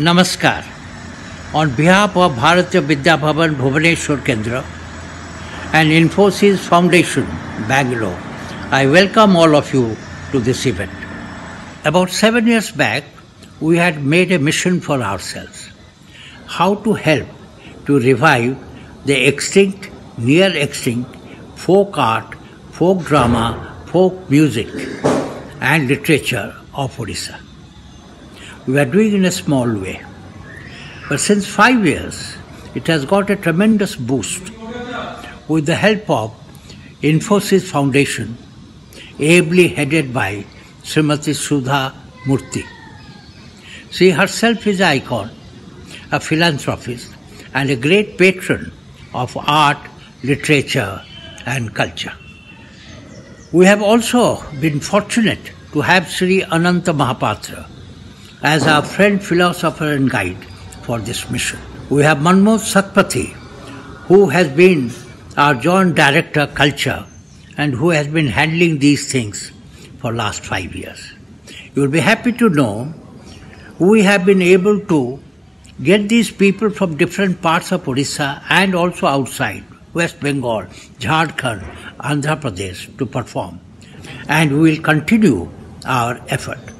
Namaskar. On behalf of Bharatiya Vidya Bhavan Bhubaneswar Kendra and Infosys Foundation, Bangalore, I welcome all of you to this event. About 7 years back, we had made a mission for ourselves: how to help to revive the extinct, near extinct folk art, folk drama, folk music and literature of Odisha. We are doing in a small way. But since 5 years, it has got a tremendous boost with the help of Infosys Foundation, ably headed by Srimati Sudha Murthy. She herself is an icon, a philanthropist, and a great patron of art, literature, and culture. We have also been fortunate to have Sri Ananta Mahapatra as our friend, philosopher, and guide for this mission. We have Manmoh Satpathy, who has been our joint director, culture, and who has been handling these things for last 5 years. You will be happy to know we have been able to get these people from different parts of Odisha and also outside, West Bengal, Jharkhand, Andhra Pradesh, to perform. And we will continue our effort.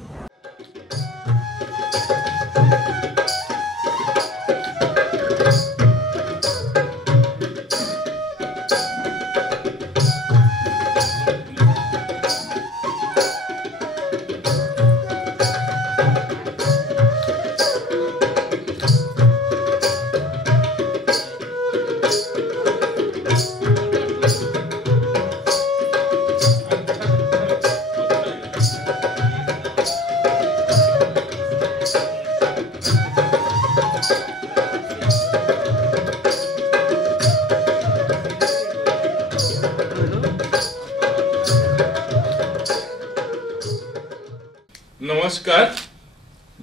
नमस्कार,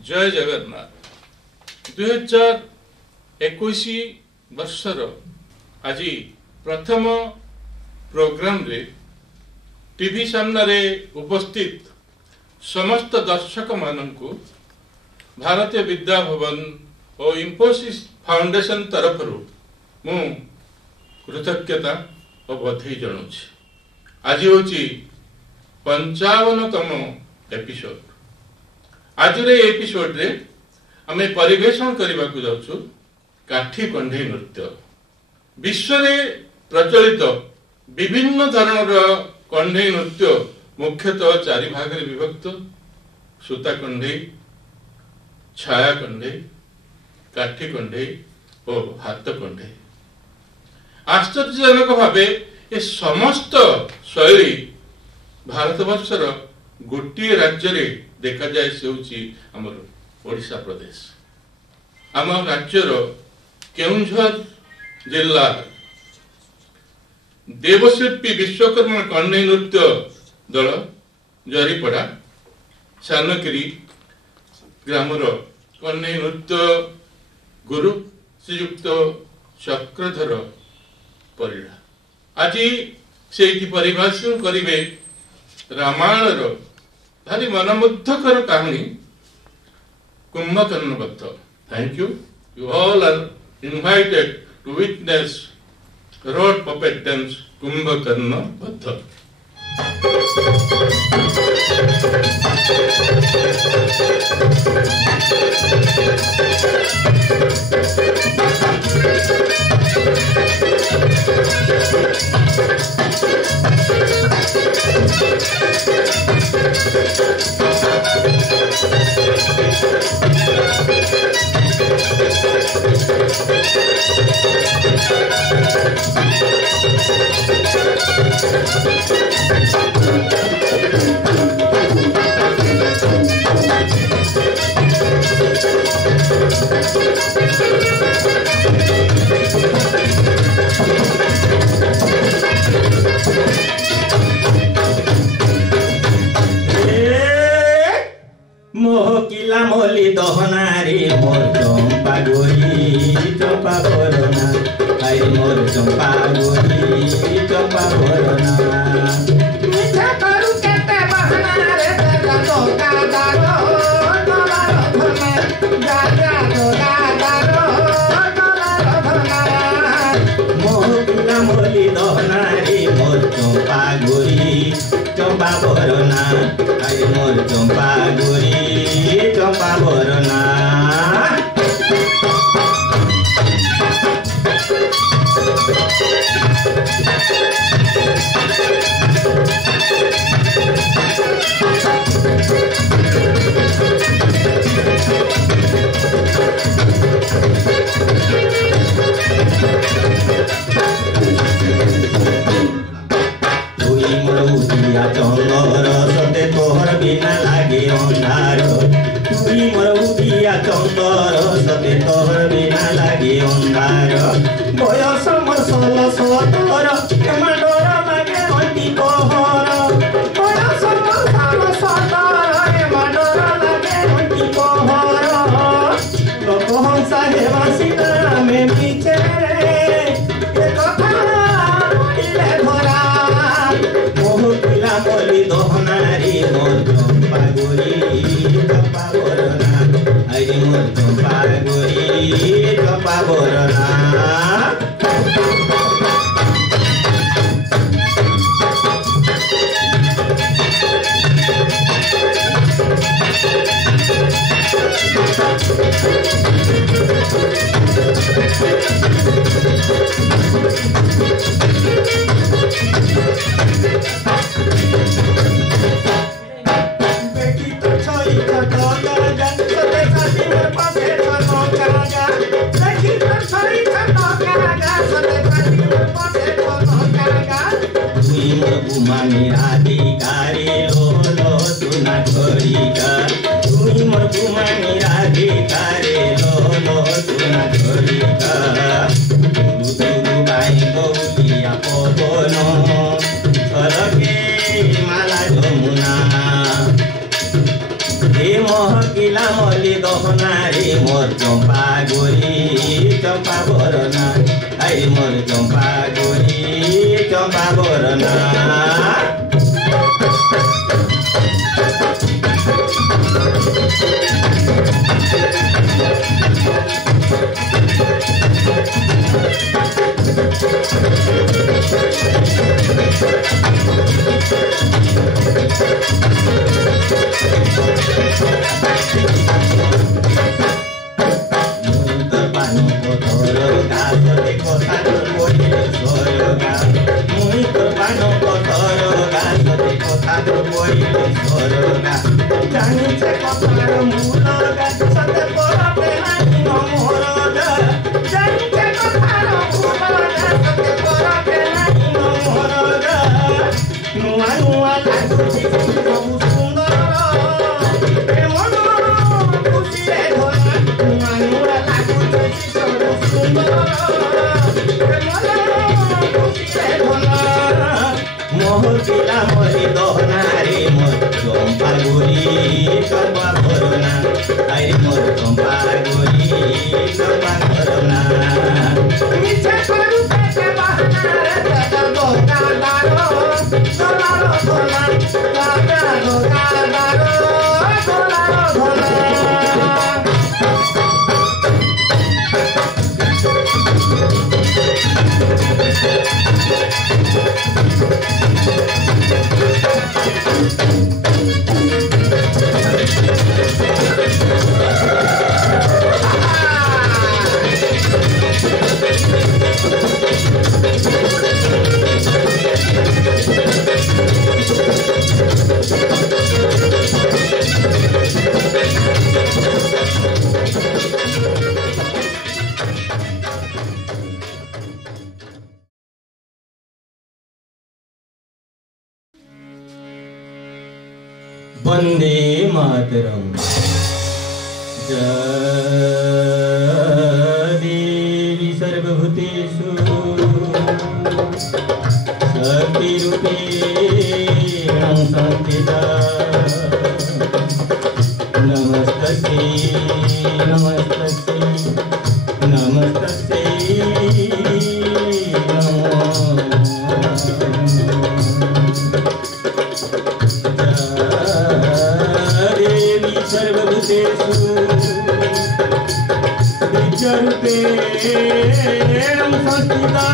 जय जगन्नाथ। 2021 वर्षर आज प्रथम programme रे TV सामने उपस्थित समस्त दर्शक मानू भारतीय विद्या भवन और इंफोसिस फाउंडेशन तरफ मु कृतज्ञता और बधाई जनाऊँ। आज हूँ 55तम एपिसोड। आज एपिसोड रे आम परिवेशन करने को जाऊँ काठी कंढे नृत्य। विश्व में प्रचलित विभिन्न धरणर कंढे नृत्य मुख्यतः 4 भाग में विभक्त: सूता कंढे, छाया कंढे, काठी कंढे और हाथ कंढे। आश्चर्यजनक भावे ये समस्त शैली भारतवर्षर गोटे राज्य रे देखा जाए, से होची हमर ओडिशा प्रदेश। आम राज्यर केउंझर जिला देवशिल्पी विश्वकर्मा कंढे नृत्य दल जरीपड़ा सानगिरी ग्रामर कंढे नृत्य गुरु श्रीयुक्त चक्रधर परिड़ा आज से परिभाषण करेंगे रामायण भारी मनमुग्धकर कहानी कुंभकर्ण बद्ध। Thank you. You all are invited to witness road puppet dance Kumbhakarna Baddha. मोहकिला मोली दहनारी मोर चंपा गोरी चंपा भरना आई मोर चंपा गोरी चंपा भरना मिठा करू বরনা আই মোর চম্পা গরি চম্পা বরনা চন্দর সতে তোহর বিনা লাগে অন্ধার তুই মোর উঠিয়া চন্দর সতে তোহর বিনা লাগে অন্ধার বয়স মোর 16-17 এমন ডর লাগে অতি পহর বয়স মোর 16-17 এমন ডর লাগে অতি পহর লোক হংসা হেবা সীতারামে মিছে রে এ কথা বলিলে ধরা মোহিলা বলি দহনারি মোর চম্পা গরি চম্পা বরনা আই মোর চম্পা গরি চম্পা বরনা Mani radhikari lolo tuna khorika tui mor mani radhikari lolo tuna khorika duru gai gauliya podono sarake mala jamuna he mohkila moli dohnari mor chompa gori chompa borona ai mor chompa gori chompa borona মোহিলা মরি দহনারি মোর চম্পা গরি চম্পা বরনা I মোর চম্পা গরি চম্পা বরনা মিছে করু পেটে বাহানা রে দাদা দোকা দারো সোনারো ধোলা দাদা দোকা দারো সোনারো ধোলা वंदे मातरम देवी सर्वभूतेषु शक्तिरूपेण संस्थिता नमस्तस्यै नमस्तस्यै नमस्तस्यै देवी सर्वभूतेषु बीजरूपेण संस्थिता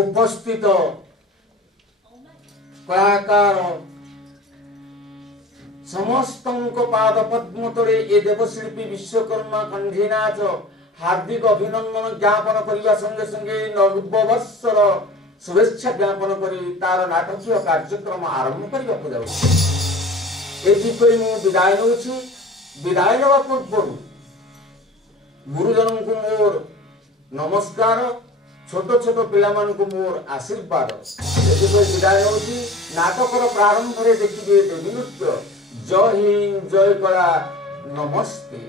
उपस्थित कलाकार समस्त पाद पद्म तले ए देवशिल्पी विश्वकर्मा कंठी नाच हार्दिक अभिनंदन ज्ञापन करने संगे संगे नववर्षर शुभेच्छा ज्ञापन कर तार नाटकीय कार्यक्रम आरंभ करने विदाय नौ विदाय नवा पूर्व गुरुजन को मोर नमस्कार छोट छोट पिला को मोर आशीर्वाद विदाय नौ नाटकर प्रारंभ में देखिए देवी नृत्य जय हिंद जय कला नमस्ते।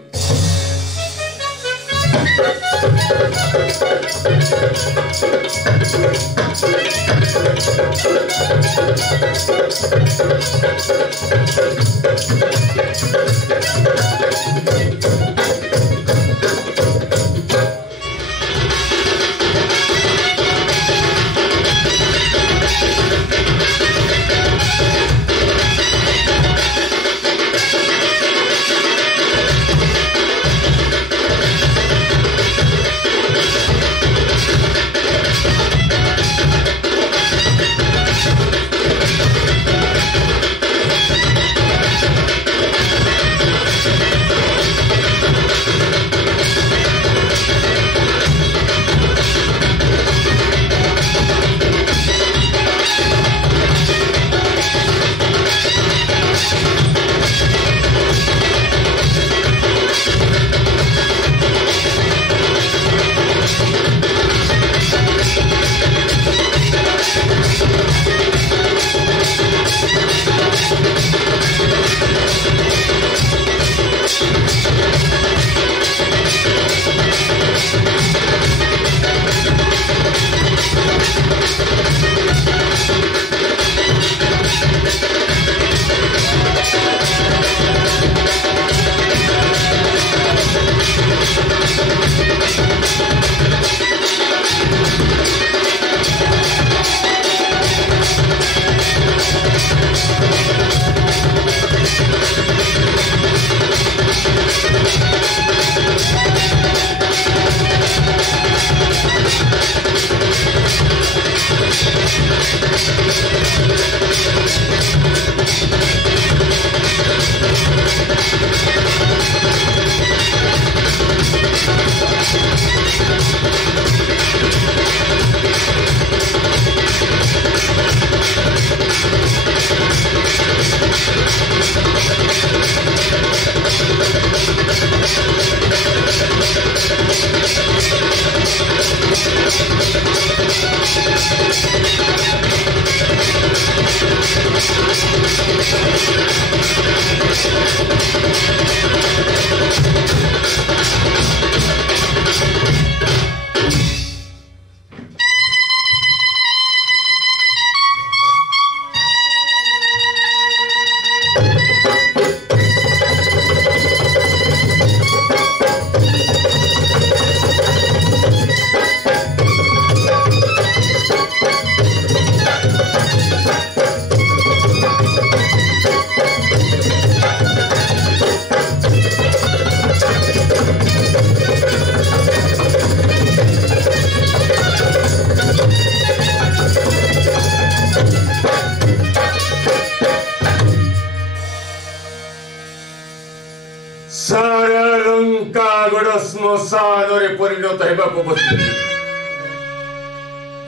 लंका गोड़ श्मशान रे परिणत हेबाकु बसिले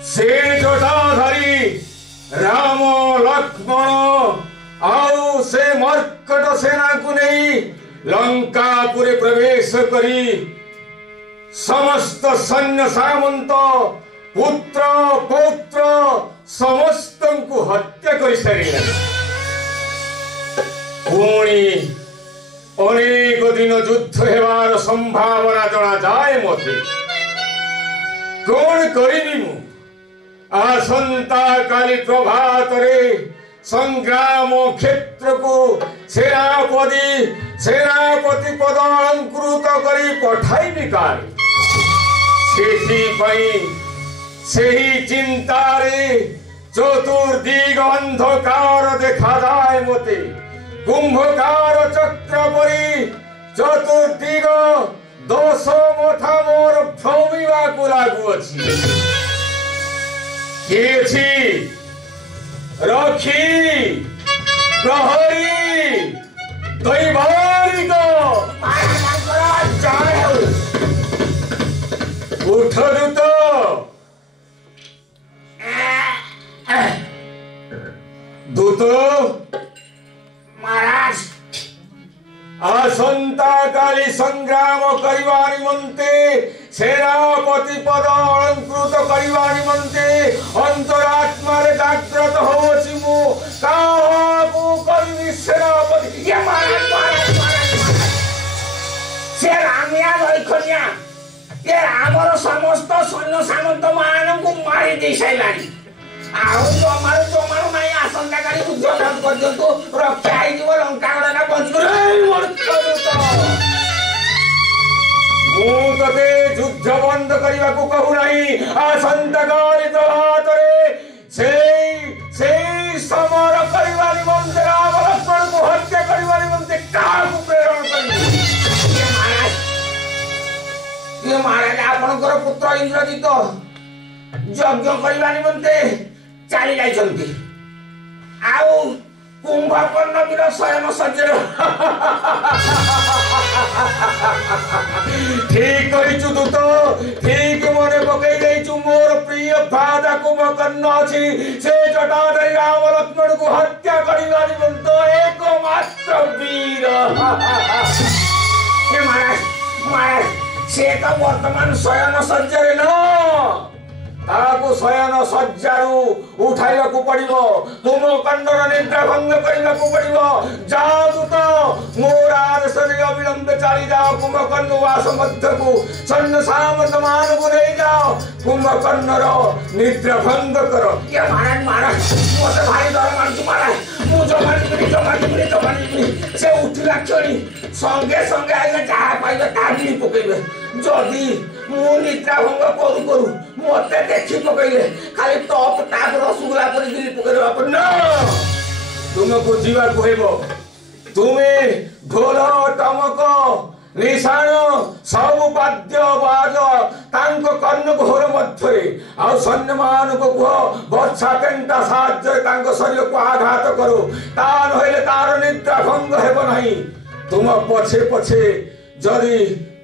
से जटाधारी राम लक्ष्मण आउ से मर्कट सेना को नहीं लंकापुरे प्रवेश करी समस्त सैन्य सामंत पुत्र पौत्र समस्त को हत्या कर सारे पुणी अनेक दिन युद्ध हेबार संभावना जना जाए मते कौन करिबी मु आसंता काली प्रभात रे संग्राम क्षेत्र को सेनापति पद अलंकृत करी पठाइबी कार सेही चिंतारे चतुर्दिग अंधकार देखा जाए मते कुंभकार चक्र परी चतुर्दिग दोष मथा मोर भ्रमिवा को लागू अछि रखी प्रहरी दैवारिक उठ दूत महाराज आसंता काली संग्राम करवा निमंते सेनापति पद अलंकृत करवा निमंते अंतरात्मा रे जागृत होछि मु काहाकू करबी सेनापति ये महाराज से रामिया लखनिया ये हमर समस्त सैन्य सामंत मान को मारी दे साइलानी आउ जो मारू नहीं आसंता काली युद्ध पर्यंत रक्षा है जीव लंका गड़ा बंद तते युद्ध बंद करने को कहू नहीं आसंता काली प्रभात से समर करवा निमंते राम लक्ष्मण को हत्या करवा निमंते काहू प्रेरण करी ये महाराज आपनकर पुत्र इंद्रजित यज्ञ करवा निमंते चली जाइछन्ती आउ कुंभकर्ण वीर स्वयं सज्जन ठीक कहिछु दूत ठीक मने पकई देइछु मोर प्रिय भादा कुंभकर्ण अछि से जटाधारी राम लक्ष्मण को हत्या करिवा निमंते एकमात्र वीर ये महाराज से तो वर्तमान स्वयं सज्जन न ताको शयन सज्जारू उठाइबा को पड़िबो कुंभकर्णर निद्रा भंग करिबा को पड़िबो जाओ दूत मोर आदेश रे अविलंब चली जाओ कुंभकर्ण वास मध्य को सन्न सामंत मान को ले जाओ कुंभकर्णर निद्रा भंग करो ये महाराज मोते भाई डर मानछु महाराज मु जमानी से उठिला क्षणी संगे संगे आइले जा पाइबे तागी पकेबे जदी मु निद्रा भंग करू मते देखि पकइले खाली टॉप टाप रसगुल्ला पर गिरी पकइले अपन न तुमको जीवा कहबो तुमे ढोल टमक निशान सब वाद्य बाज तांको कर्ण घोर मध्यरे आ सैन्य मान को वर्षा पेंटा साहाय्य तांको शरीर को आघात करो ता नहले तार निद्रा भंग हेबो नहीं तुम पछे पछे जदी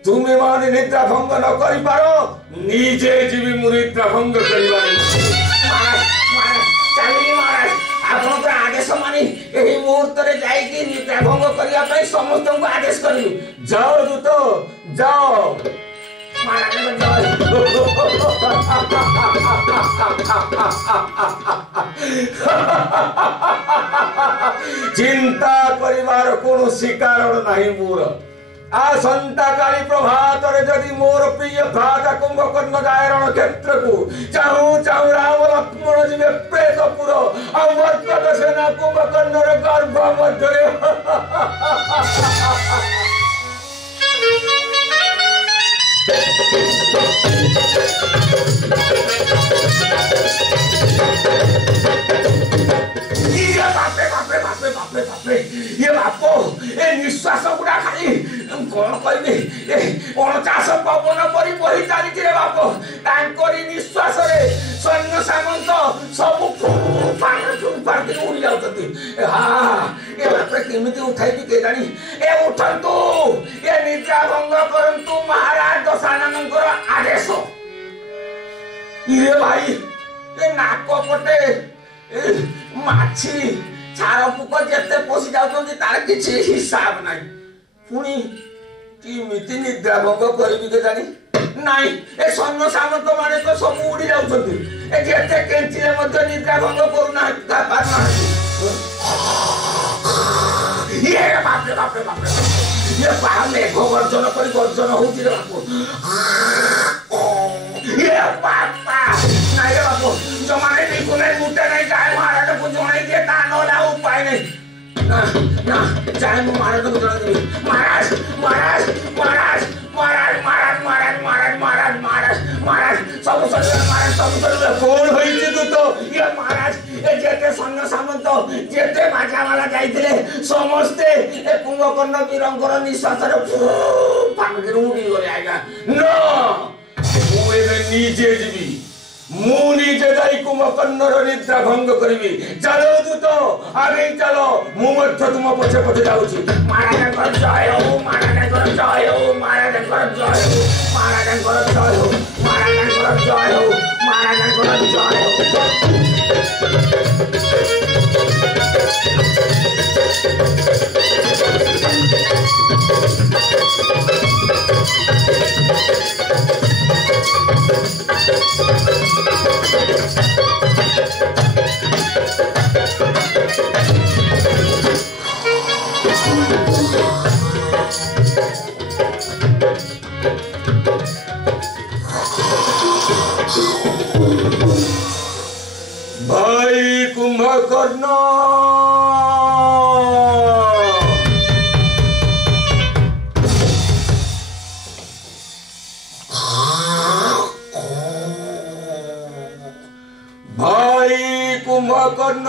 तुमे माने निद्रा भंग न करि पारो निजे जीवी मुनिद्रा भंग करिबा महाराज आपण तो आदेश मानी एही मुहूर्त रे जाई कि निद्रा भंग करिया पई समस्त को आदेश करिबी जाओ दूत जाओ महाराज चिंता करिवार कोनो कारण नहीं मोर आसंता काली प्रभात रे जदि मोर प्रिय भ्राता कुंभकर्ण जाय रण क्षेत्र को चाहू राम लक्ष्मण जीवे प्रेतपुर अमर्कट सेना कुंभकर्ण रे गर्भ मध्य ये बापो ए निश्वास गुड़ा खाली कौन कहबे ए 49 पवन परी बही चाली रे बापो तांकरी निश्वास रे सैन्य सामंत सब फान उड़ी जाउतती हा ए तापर केमिति उठाइबी के जानी ए उठंतु ए निद्रा भंग करंतु महाराज दशाननकर आदेश इरे भाई ए नाक पटे ए माछी छार पुक जेते पोसी जाउछन्ती तार किछि हिसाब नाही पुणी केमिति निद्रा भंग करबी के जानी नाही ए सन्न सामंत माने तो सब उड़ी जाउछन्ती ए जेते केंचिले मध्य निद्रा भंग करूना ता पारना ये बाप रे बाप रे बाप रे ये पहाड़ में गर्जन करी गर्जन होती रे बापू ये बापा नहीं रे बापू जमाने नहीं कोने मुट्टे नहीं चाहे महाराज को जोड़े के तानोला उपाय नहीं ना ना चाहे महाराज को जोड़े महाराज महाराज महाराज महाराज महाराज महाराज महाराज महाराज महाराज महाराज सब सब कौन होई तू तो ये महाराज ए जेते सन्न सामंत जेते माजा वाला जाइतिले समस्ते ए कुंभकर्ण वीरंकर निश्वास रे पांगे उड़ी गले आइगा नो मु एबे नीचे जीवी मु नीचे जाई कुंभकर्ण निद्रा भंग करबी चलो तू तो आगे चलो मु मध्य तुम पछे पछे जाउछी महाराज कर जय हो महाराज कर जय हो महाराज कर जय हो महाराज कर जय हो महाराज कर जय हो महाराज कर जय हो भाई कुंभकर्ण भाई कुंभकर्ण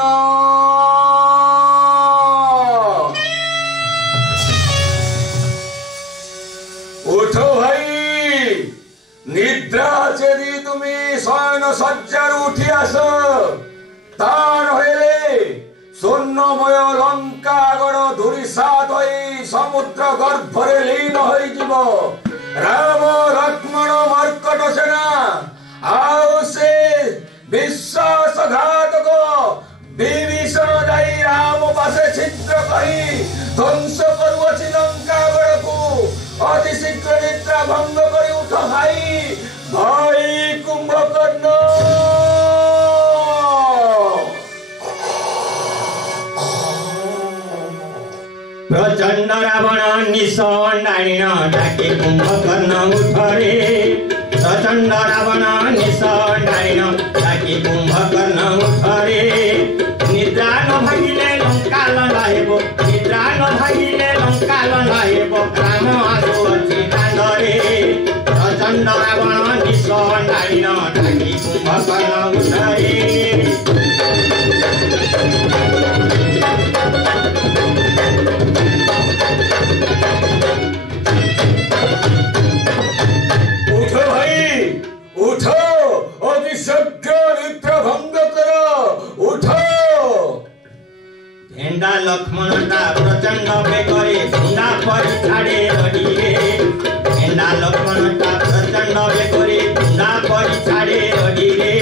उठो भाई निद्रा चेदी तुम्हें शयन सज्जार उठी आस तान हेले स्वर्णमय लंकागढ़ धूरिसात होई समुद्र गर्भरे लीन होई जीव राम लक्ष्मण मर्कट सेना आउ से विश्वासघातक विभीषण जाई राम पासे छिद्र कही ध्वंस करुअछि लंकागढ़ को अति शीघ्र निद्रा भंग करी उठ भाई भाई कुंभकर्ण प्रचंड रावण निशंडायण डाके कुंभकर्ण उठरे प्रचंड रावण निशंडायण डाके कुंभकर्ण उठरे निद्रा न भागिले लंका लंडा हेबो निद्रा न भागिले लंका लंडा हेबो राम आसु अछि दांडरे प्रचंड रावण निशंडायण डाके कुंभकर्ण उठरे लक्ष्मणटा प्रचंड बेकरे सुंदा परि छाड़े रडिरे एंडा लक्ष्मणटा प्रचंड बेकरे सुंदा परि छाड़े रडिरे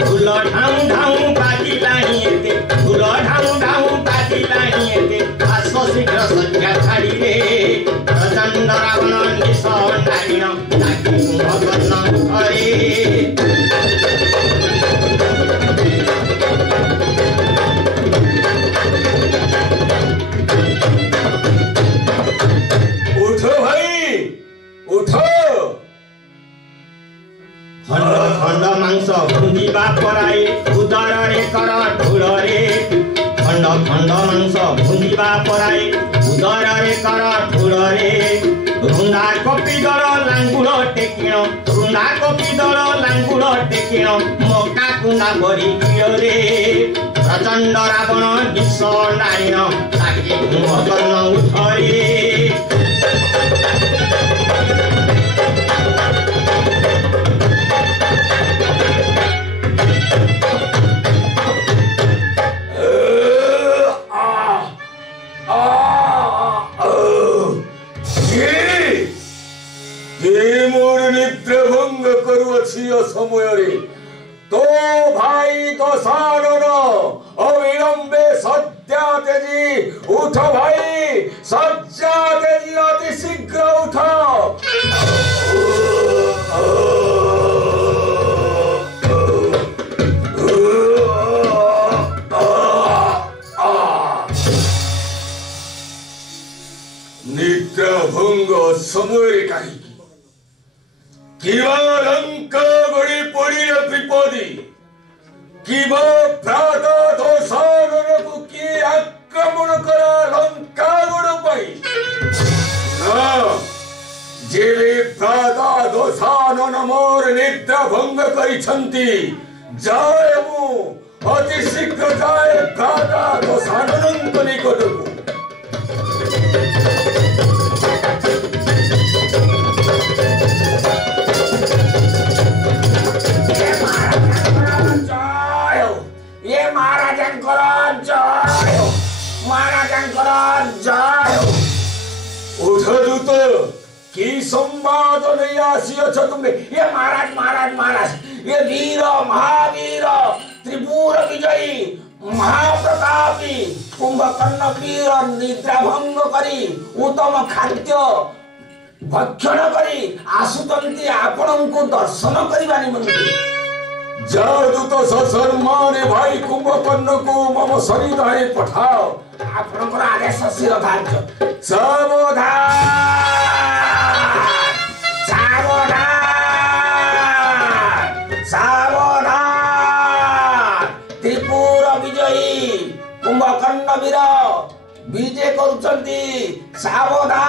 फूल ढाऊ ढाऊ बाजी लानी एते फूल ढाऊ ढाऊ बाजी लानी एते आस शीघ्र सज्जा छाड़ी रे प्रचंड रावण निशंडायण डाके कुंभकर्ण उठरे खंड मांस भुंजिबा पराई उदर रे कर ढोल रे खंड खंड मांस भुंजिबा पराई उदर रे कर ढोल रे रुंदा कपि दर लांगुड़ टेकिण रुंदा कपि दर लांगुड़ टेकिण मका कुंडा बरी किळ रे प्रचंड रावण निशंडायण डाके कुंभकर्ण उठरे हे मोर निद्रा भंग करुअछि असमय तो भाई दशानन अविलंबे सज्जा तेजी उठ भाई सज्जा तेजी अति शीघ्र उठ। निद्रा भंग समय कहीं किवा लंका गड़ी पड़ी विपदी किवा प्राता दशानन को किए आक्रमण करा लंका गड़ पाई ना जेवे प्राता दशानन मोर निद्रा भंग करिछंती जाए मु अति शीघ्र जाए प्राता दशानन को निकटकू। उठू तो की संवाद नहीं आसियो छ तुमने ये महाराज महाराज महाराज ये वीर महावीर त्रिपुर विजयी महाप्रतापी कुंभकर्ण वीर निद्रा भंग करी उत्तम खाद्य भक्षण करी आसुचंती आपणଙ୍କୁ दर्शन करबा निमंते जादूत सशर्माने भाई कुंभकर्ण को मम सरिधारे पठाओ आपनकर आदेश शिरधार्य। सावधान सावधान सावधान त्रिपुर विजयी कुंभकर्ण वीर विजय करुचंती सावधान।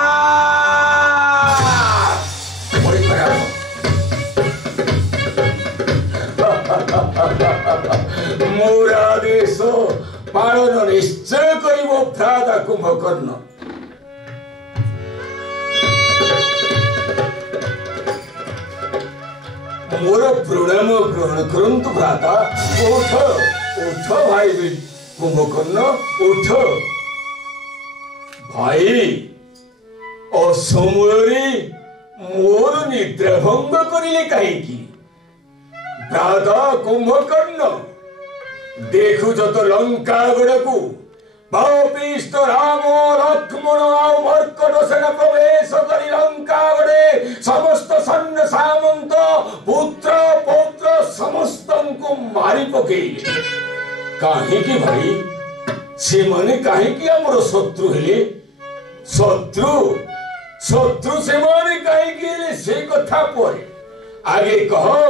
मोर आदेश पालन निश्चय करिबो भ्राता कुंभकर्ण। मोर प्रणाम ग्रहण करंतु भ्राता। उठ उठ भाई कुंभकर्ण उठ भाई असमय मोर निद्रा भंग करिले कहीं भ्राता कुंभकर्ण देखु तो लंका गुड़कू पापिष्ट राम लक्ष्मण मर्कट सेना प्रवेश करी लंका गुड़े समस्त सैन्य सामंत पुत्र पौत्र समस्त को मारी पकेइले काहेकि भाई से माने काहेकि हमर शत्रु हेले शत्रु शत्रु से माने काहेकि से कथा परे आगे कहो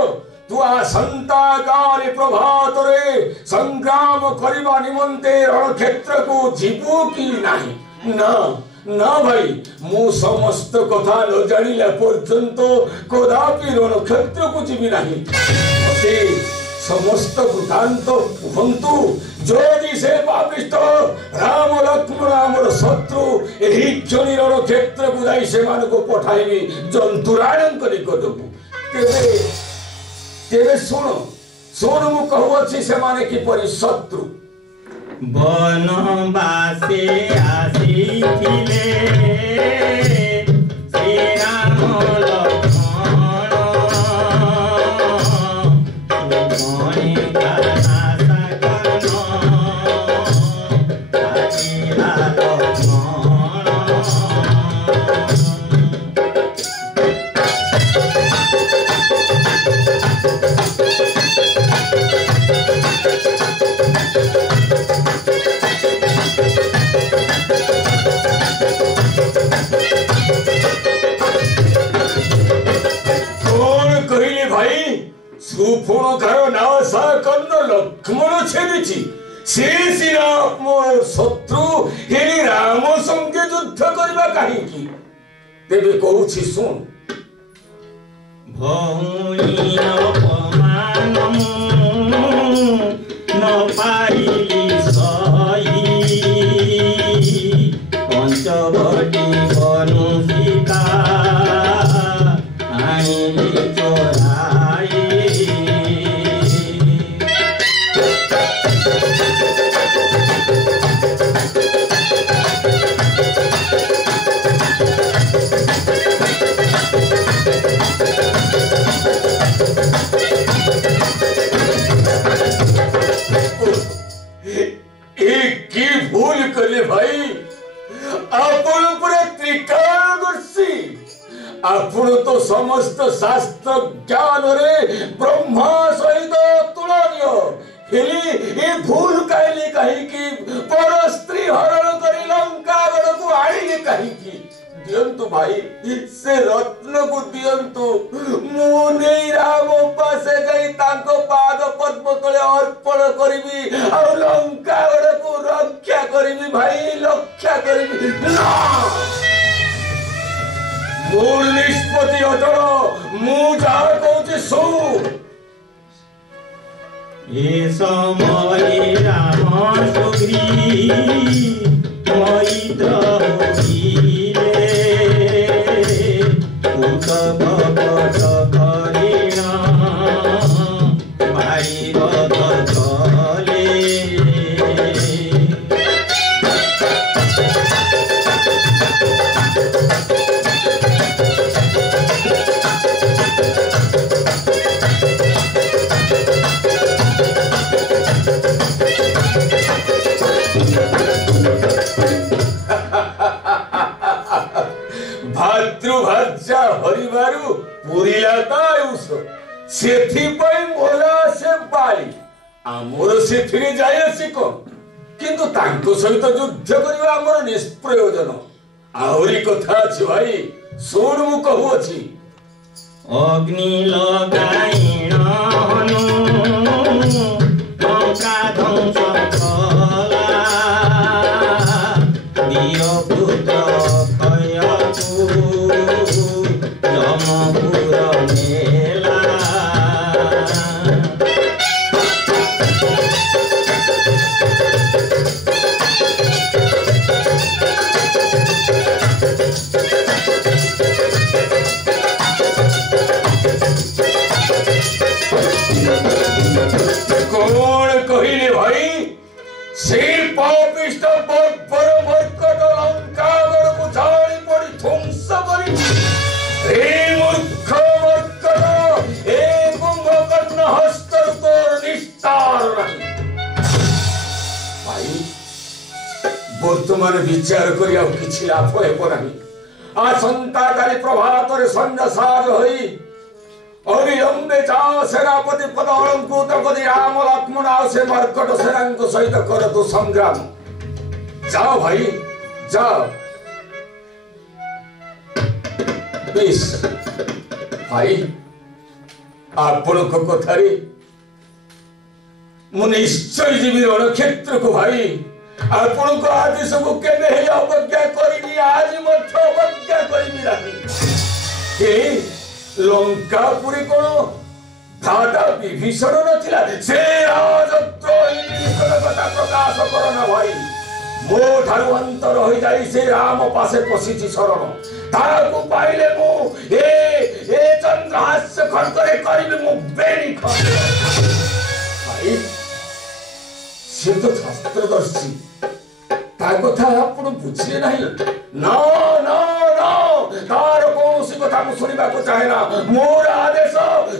तू आसंता काले प्रभात रे संग्राम करिबा निमंते रणक्षेत्र को जीवू कि नाही ना ना भाई मु समस्त कथा न जानिला पर्यंत कदापि रणक्षेत्र को जीवी नाही से समस्त वृत्तांत कुहंतु जोदि से पापिष्ट राम लक्ष्मण आमर शत्रु एही क्षणी रणक्षेत्र को जाई से मान को पठाइबी जंतुरायण निकटकू तेरे तेरे सुनो सुन मु कहूछि से माने कि परि शत्रु बनवासे आसीथिले श्री राम लक्ष्मण तुमने काना सकन आतिला लक्ष्मण। सुफुण घर नाशा कर्ण लक्ष्मण छेदिछि से श्रीराम मोर शत्रु हे राम संगे युद्ध करबा काहेकि तेबे कहूछि सुन भौनी अपमान न पाइली सही पंचवटी बनुसिका आइली चोराई। तो समस्त शास्त्र ज्ञान रे ब्रह्मा सहित तुलनीय हेली ए भूल कहली कहीं की पर स्त्री हरण करी लंका गढ़ को आईले कहीं की दियंतु भाई से रत्न को दियंतु मुने राम पासे गई ताको पाद पद्म तले अर्पण करिबी और लंका गढ़ को रक्षा करिबी भाई रक्षा करिबी ना मूल निष्पत्ति अटल मु जा कहूची सु ये समय राम सुग्री मैत्र होइले उत भगत करिणा भाई रथ चले भाद्रभाजा हरिबारु पुरिला तायुष सेथिपाई मोला से बाई आमर सेथिरे जाय आसी कोन किंतु तांको सहित युद्ध करिवा आमर निष्प्रयोजन आहुरी कथा अछि भाई सुन मु कहू अछि अग्नि लगाइण हनु लंका ध्वंस कला दिय पुत्र कयकु जमपुर नेला कौन कहिले भाई से पापिष्ट बर्बर मर्कट लंका गढ़ को जाली पड़ी ध्वंस करी हे मूर्ख मर्कट हे कुंभकर्ण हस्त को निस्तार नहीं भाई वर्तमान विचार करिया किछि लाभ हेबो नहीं आसंता काली प्रभात रे संध्या साज होई अविलंबे जाओ सेनापति पद अलंकृत पति राम लक्ष्मण आओ से मर्कट सेना सहित कर तो संग्राम जाओ भाई जाओ बेस भाई आपण को कथारी मु निश्चय जीवी रणक्षेत्र को भाई आपण को आदेश को केबे हे अवज्ञा करिनी आज मत अवज्ञा करिनी रानी लंकापुरी कोन दादा विभीषण नथिला से राजद्रोही कथा प्रकाश करना भाई मो ठारू अंतर हो जाई से राम पासे पसिछि शरण ताको पाइले मु ए चंद्रहास्य खड़करे करिबे मु बेणी खड़ भाई से तो शास्त्रदर्शी ता कथा आपण बुझिए नहीं ना ना ना तार कौन कथा को सुनिबा को चाहे ना मोर आदेश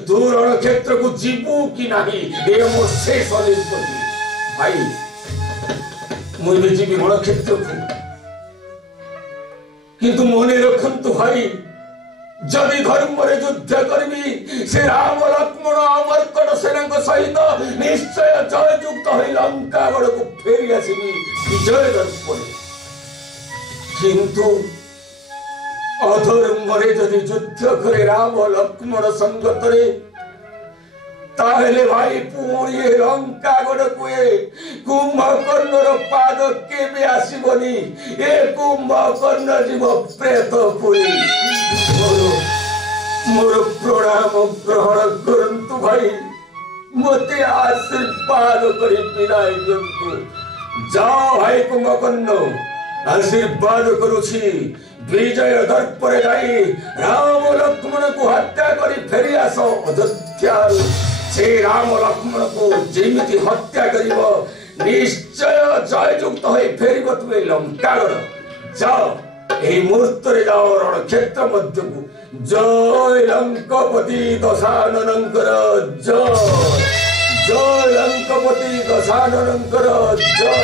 तू रणक्षेत्र को जीवू कि नहीं ए मो शेष निष्पत्ति भाई मुई भी जीवी रणक्षेत्र को किंतु मने रखंतु भाई जदि धर्मरे युद्ध करबी से राम लक्ष्मण मर्कट सेना सहित निश्चय जय युक्त होई लंका गढ़ को फेरी आसीबी विजय दर्पण किंतु अधर्मरे जदि युद्ध करे राम लक्ष्मण संगतरे ताहले भाई पुणी लंका गढ़ को कुंभकर्ण पाद केबे आसीबनी ए कुंभकर्ण जीव प्रेत पुरी मोर प्रणाम ग्रहण करंतु भाई मते आशीर्वाद करी विदाय दियंतु जाओ भाई कुंभकर्ण आशीर्वाद करुछि विजय दर्परे जाई राम लक्ष्मण को हत्या करी फेरी आस अयोध्या से राम लक्ष्मण को जेमिति हत्या करिवो निश्चय जय युक्त होई फेरिबो तुमे लंकागढ़ जाओ एही मुहूर्त रे जाओ रणक्षेत्र मध्य को जय लंकापति दशाननंकर जय जय लंकापति दशाननंकर जय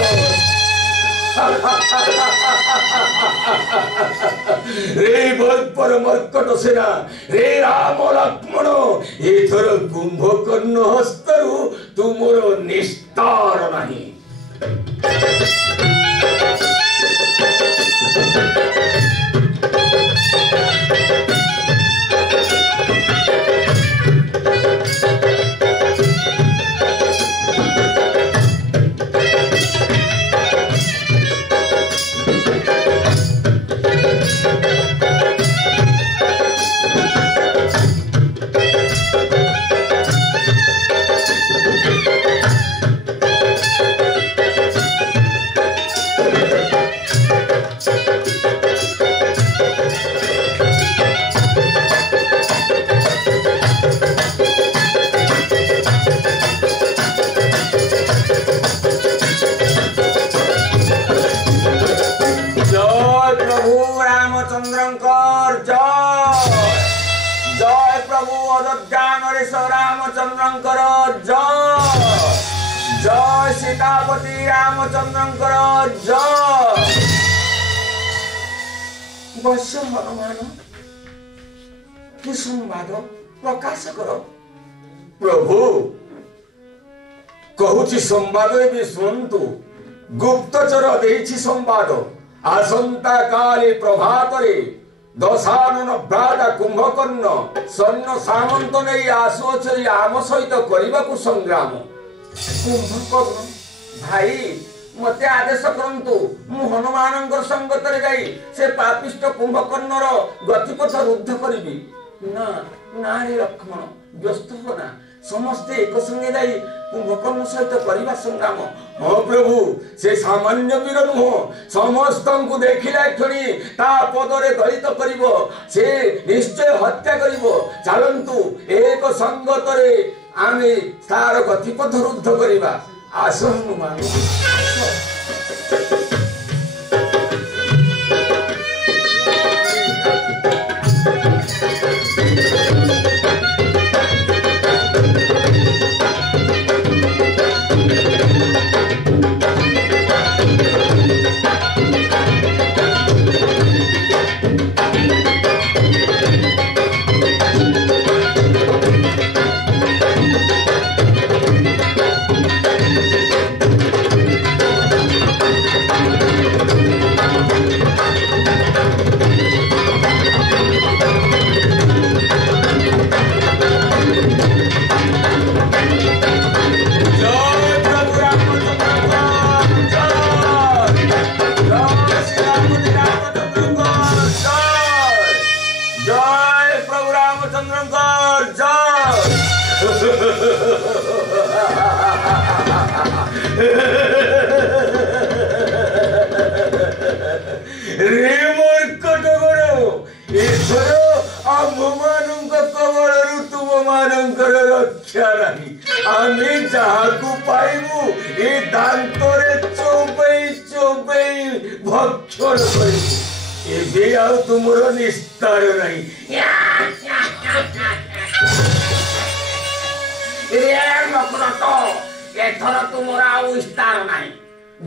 रे बल्पर मर्कट सेना रे राम लक्ष्मण एथर कुंभकर्ण हस्तरु तुमर निस्तार नहीं। रामचंद्रंकर जय जय सीतापति रामचंद्रंकर जय। बस हनुमान कि संवाद प्रकाश कर प्रभु कहूची संवाद भी शुणु गुप्तचर देछि संवाद आसंता काले प्रभातरे दशानन ब्राजा कुंभकर्ण सैन्य सामंत नहीं आसुअछी आम सहित करने को संग्राम। कुंभकर्ण भाई मते आदेश करंतु मु हनुमान संगत रे जाई से पापिष्ट कुंभकर्णर गतिपथ रुद्ध करिबी। ना ना रे लक्ष्मण व्यस्त होना समस्ते एक संगे जाई कुंभकर्ण सहित करवा संग्राम। हाँ प्रभु से सामान्य वीर नुह समस्त को देखिला क्षणी ता पदरे दलित करिवो से निश्चय हत्या करिवो। चलंतु एक संगतरे आमे तार गतिपथ रुद्ध करिवा। आस हनुमान रक्षा नहीं आमे जहाकू पाइबू ए दांतरे चोबई चोबई भक्षण करी एबे आउ तुमरो निस्तार नहीं। रे मकरत एथर तुमरो आउ विस्तार नहीं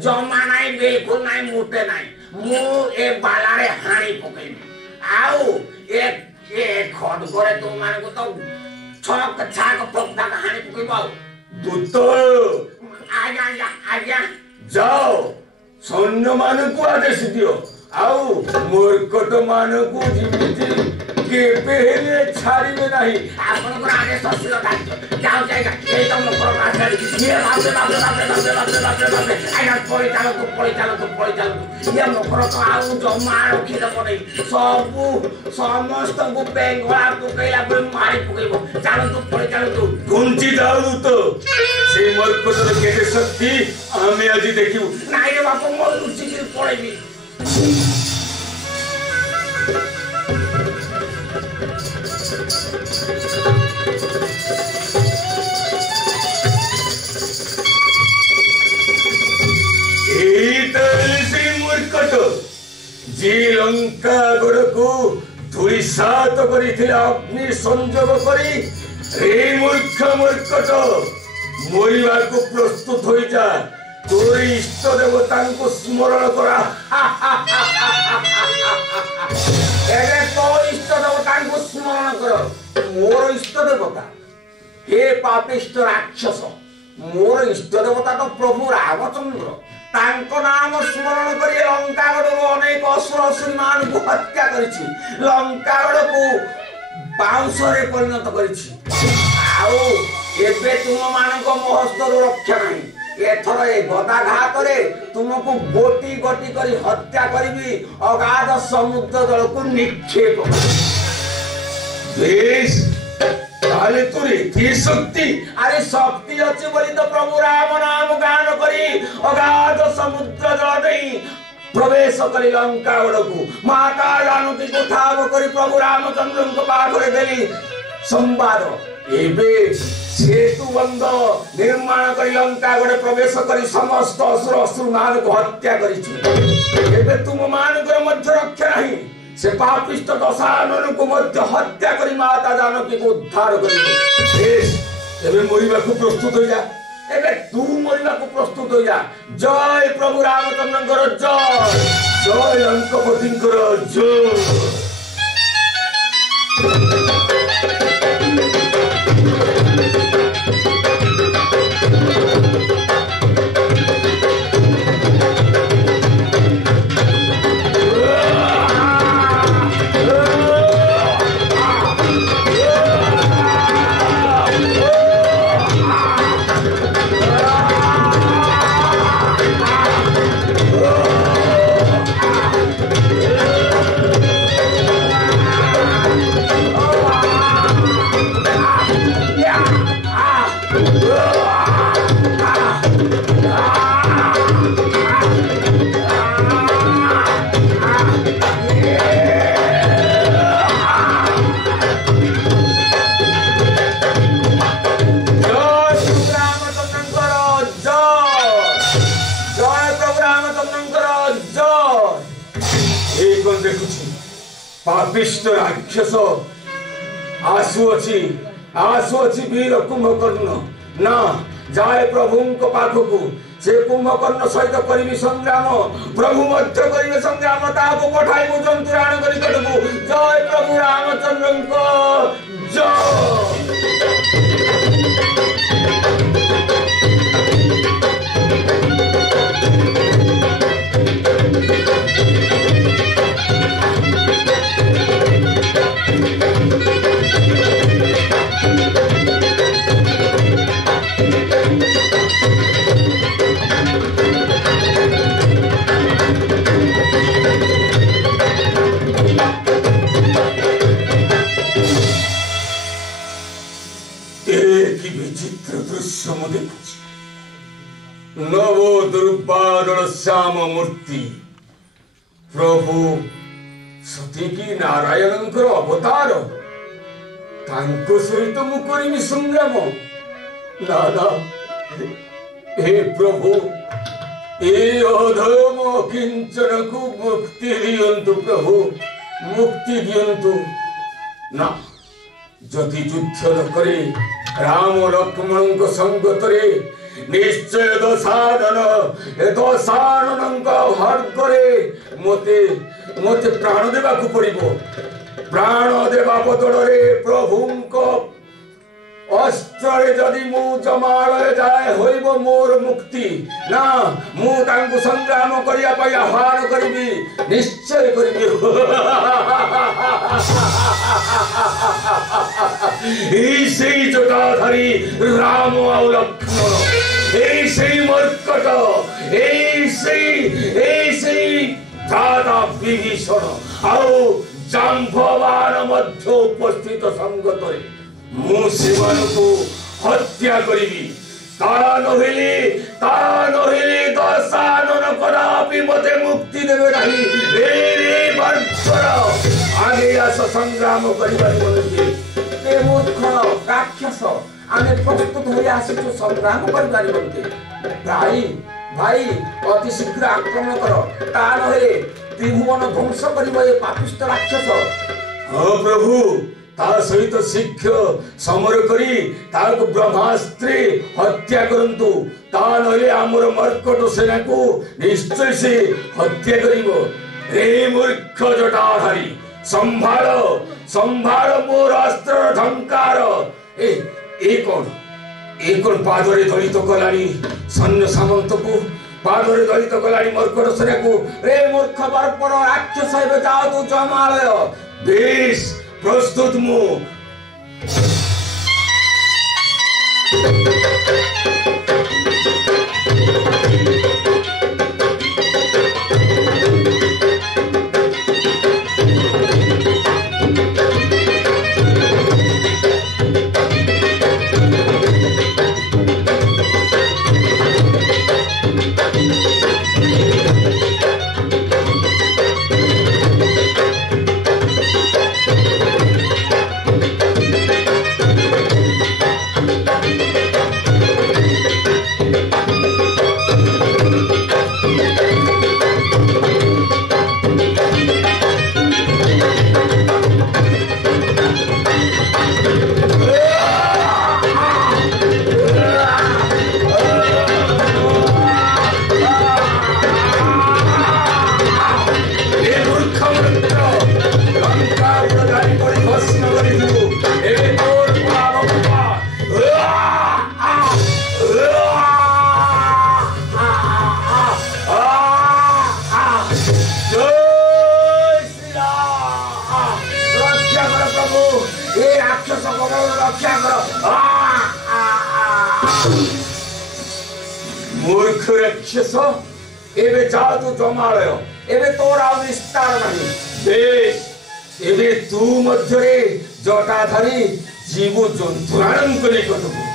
जमा नहीं बिल्कुल नहीं मुटे नहीं मु ए बालारे हाणी पकेबी आउ ए खड करे तुम मान को तो छक छाक पक्का कहानी पकेबाओ दूत आज्ञा जाओ सैन्य मान को आदेश दियो आउ मूर्खट मान को जीवित केबे हेले छाड़िबे नाही। आपन को आदेश असिल दायित्व जाओ जायगा ए तो मकर मासरी ये बापरे आइना पड़ी चालो तू ये मकर तो आउ जमा रखी दब नहीं सबु समस्त को पेंगला पकेला पे मारी पकेबो चालो तू घुंची जाऊ तो से मूर्खटर केते शक्ति आमे आज देखिबू नाही रे बाप मोर लुचि पड़ेबी। जी लंका गड़ को धूलिसात अग्नि संजोग करी रे मूर्ख मूर्खट मरिबा को प्रस्तुत हो जा तोर इष्ट देवता को स्मरण करा। एबे तो इष्ट देवता को स्मरण कर मोर इष्ट देवता हे पापिष्ट राक्षस मोर इष्ट देवता तो प्रभु रामचंद्र तांको नाम स्मरण करी लंकागढ़ को अनेक असुर असुरी मान को हत्या करिछि लंकागढ़ को बाउंसरे परिणत करिछि आउ एबे तुम मान को मोहस्तर रक्षा नहीं एथर ए गदाघात रे तुमको गोटी गोटी करी हत्या करबी अगाध समुद्र जल को निक्षेप बेस ताले तुरी की शक्ति अरे शक्ति अछि बोली तो प्रभु राम नाम गान करी अगाध समुद्र जल देई प्रवेश करी लंका को माता जानकी को ठाव करी प्रभु रामचंद्र को पाखरे देली संवाद एबे सेतु बंध निर्माण करी लंका गड़े प्रवेश करी समस्त असुर असुर मान को हत्या करी एबे तुम मान को मध्य रक्षा नहीं से पापिष्ट दशानन को मध्य हत्या करी माता जानकी को उद्धार करी एबे मरिबा को प्रस्तुत हो जा एबे तू मरिबा को प्रस्तुत हो जा जय प्रभु रामचंद्र जय जय लंकापति जय पापिष्ट राक्षस आसु अछि वीर कुंभकर्ण ना जाए प्रभु को पाखकु से कुंभकर्ण सहित करिवि संग्राम प्रभु मध्य करिवे संग्राम ताको पठाइबु जंतुराण करि कटबु जय प्रभु रामचंद्र को जय नवो दुर्बादल श्याम मूर्ति प्रभु सतीकी नारायण अवतार तांको सहित मु करिमि संग्राम दादा हे प्रभु ए अधम किंचन को मुक्ति दियंतु प्रभु मुक्ति दियंतु ना जदि युद्ध न करे राम लक्ष्मण को संगतरे निश्चय दशानन हर्गरे मते मते प्राण देवा को पड़िबो प्राण देवा बदल प्रभु अस्त्रे जदि मु जमाड़ जाए होइबो मोर मुक्ति ना मु तांको संग्राम करिया पई आह्वान करिबी निश्चय करिबी ई सेई जटाधारी राम और लक्ष्मण ए सेई मर्कट ए सेई दादा विभीषण आओ जाम्बवान मध्य उपस्थित संगतरे मु सेमान को हत्या करिबी ता नहिली दशानन कदापि मते मुक्ति देबे नाही रे वर्षर आगे आस संग्राम करिबार बोलते ए मूर्ख राक्षस आमे प्रस्तुत होई आसीछु संग्राम करिबार बोलते भाई अति शीघ्र आक्रमण कर ता नहे त्रिभुवन ध्वंस करिबो ए पापिष्ट राक्षस हां प्रभु ता सहित शीघ्र समर करी ताको ब्रह्मास्त्रे हत्या करंतु ता नले हमर मर्कट सेना को निश्चय से हत्या करिवो रे मूर्ख जटाधारी संभाल संभाल मोर अस्त्र ढंकार ए कौन पादरे दलित कलानी सैन्य सामंत को पादरे दलित कलानी मर्कट सेना को रे मूर्ख बर्पर राक्षस एबे जाओ तू जमालय बेश प्रस्तुत मु मूर्ख राक्षस एबे जाओ तू जमालय एबे तोर आ विस्तार नहीं बेश एबे तू मध्यरे जटाधारी जीव जंतुराणन कली कटबू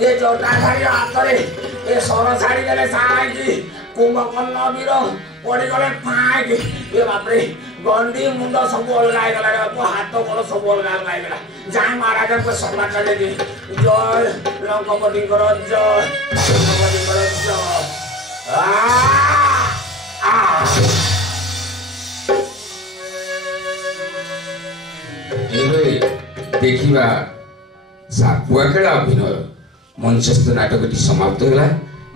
ये जटाधारी हातरे ए सर छाड़ी देले साइकी कुंभकर्ण वीर पड़ी गले फाइकी ए बापरे गंडी मुंड सब अलगाई गला हाथ गोड़ सब अलगाई गला जाए महाराज को सम्मान दे जय लंकापति जय देखा सापुआ खेला अभिनय मंचस्थ नाटक समाप्त है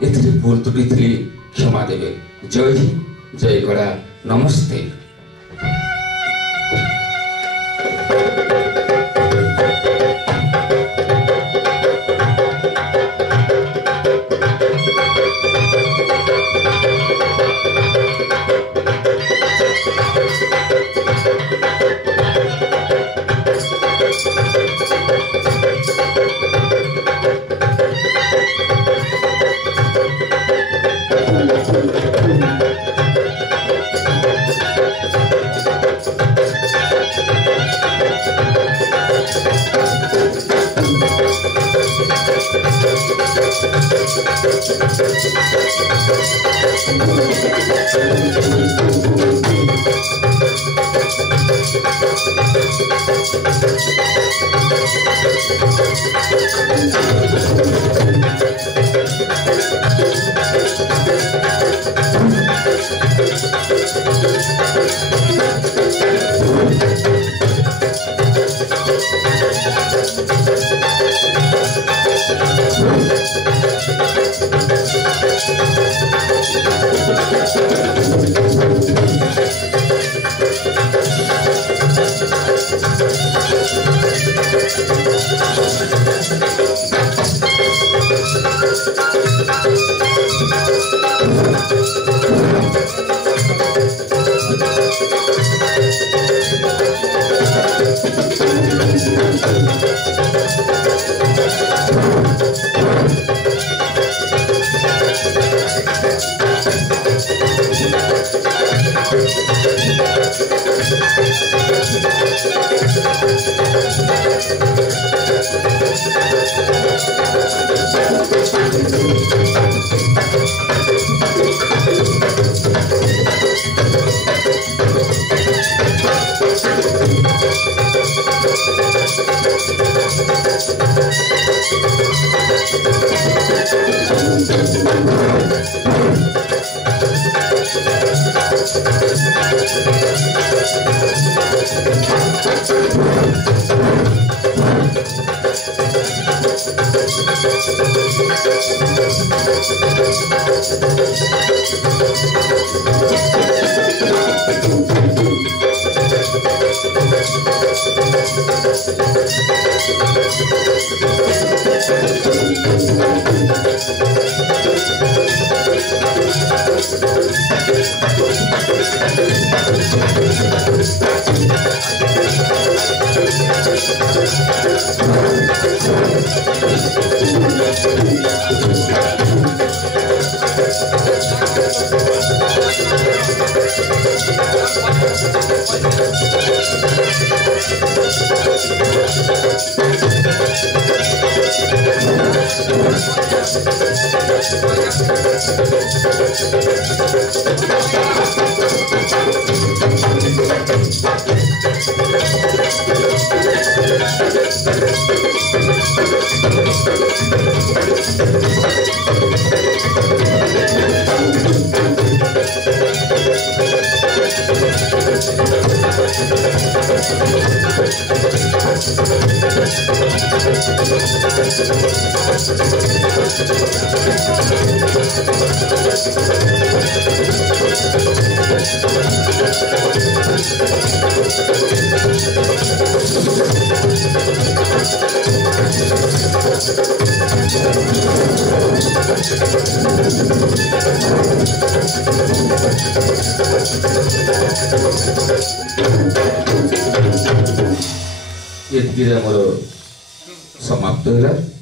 एथिरे भूल त्रुटि थी क्षमा देवे जय हिंद जय गड़ा नमस्ते। ये मोर समाप्त होला।